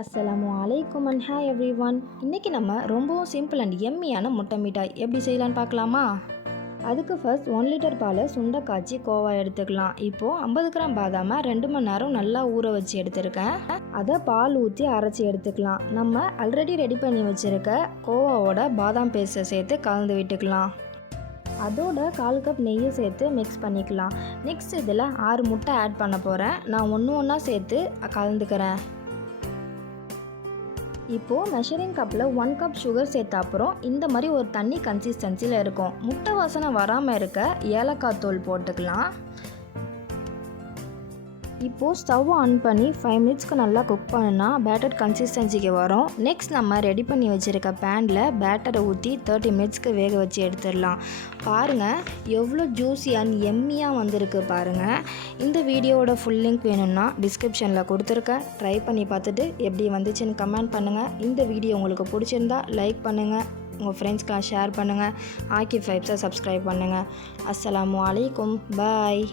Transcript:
அஸ்ஸலாமு அலைக்கும் and hi every one. இன்றைக்கி நம்ம ரொம்பவும் சிம்பிள் அண்ட் எம்மியான முட்டை மிட்டாய் எப்படி செய்யலான்னு பார்க்கலாமா? அதுக்கு ஃபர்ஸ்ட் 1 லிட்டர் பாலை சுண்டை காய்ச்சி கோவா எடுத்துக்கலாம். இப்போது 50 கிராம் பாதாமை 2 மணி நேரம் நல்லா ஊற வச்சு எடுத்துருக்கேன். அதை பால் ஊற்றி அரைச்சி எடுத்துக்கலாம். நம்ம ஆல்ரெடி ரெடி பண்ணி வச்சுருக்க கோவாவோட பாதாம் பேஸ்ட்டை சேர்த்து கலந்து விட்டுக்கலாம். அதோட 1/4 கப் நெய்யை சேர்த்து மிக்ஸ் பண்ணிக்கலாம். நெக்ஸ்ட் இதில் 6 முட்டை ஆட் பண்ண போகிறேன். நான் ஒன்றா சேர்த்து கலந்துக்கிறேன். இப்போது மெஷரிங் கப்பில் 1 கப் சுகர் சேர்த்த அப்புறம் இந்த மாதிரி ஒரு தண்ணி கன்சிஸ்டன்சியில் இருக்கும். முட்டை வாசனை வராமல் இருக்க ஏலக்காய் தூள் போட்டுக்கலாம். இப்போது ஸ்டவ் ஆன் பண்ணி 5 மினிட்ஸ்க்கு நல்லா குக் பண்ணினா பேட்டர் கன்சிஸ்டன்சிக்கு வரும். நெக்ஸ்ட் நம்ம ரெடி பண்ணி வச்சுருக்க பேனில் பேட்டரை ஊற்றி 30 மினிட்ஸ்க்கு வேக வச்சு எடுத்துடலாம். பாருங்கள் எவ்வளோ ஜூஸி அண்ட் எம்மியாக வந்திருக்கு பாருங்கள். இந்த வீடியோவோட ஃபுல் லிங்க் வேணும்னா டிஸ்கிரிப்ஷனில் கொடுத்துருக்கேன். ட்ரை பண்ணி பார்த்துட்டு எப்படி வந்துச்சுன்னு கமெண்ட் பண்ணுங்கள். இந்த வீடியோ உங்களுக்கு பிடிச்சிருந்தா லைக் பண்ணுங்கள், உங்கள் ஃப்ரெண்ட்ஸ்க்கெலாம் ஷேர் பண்ணுங்கள். ஆக்கி ஃபைப்ஸை சப்ஸ்கிரைப் பண்ணுங்கள். அஸ்ஸலாமு அலைக்கும், பாய்.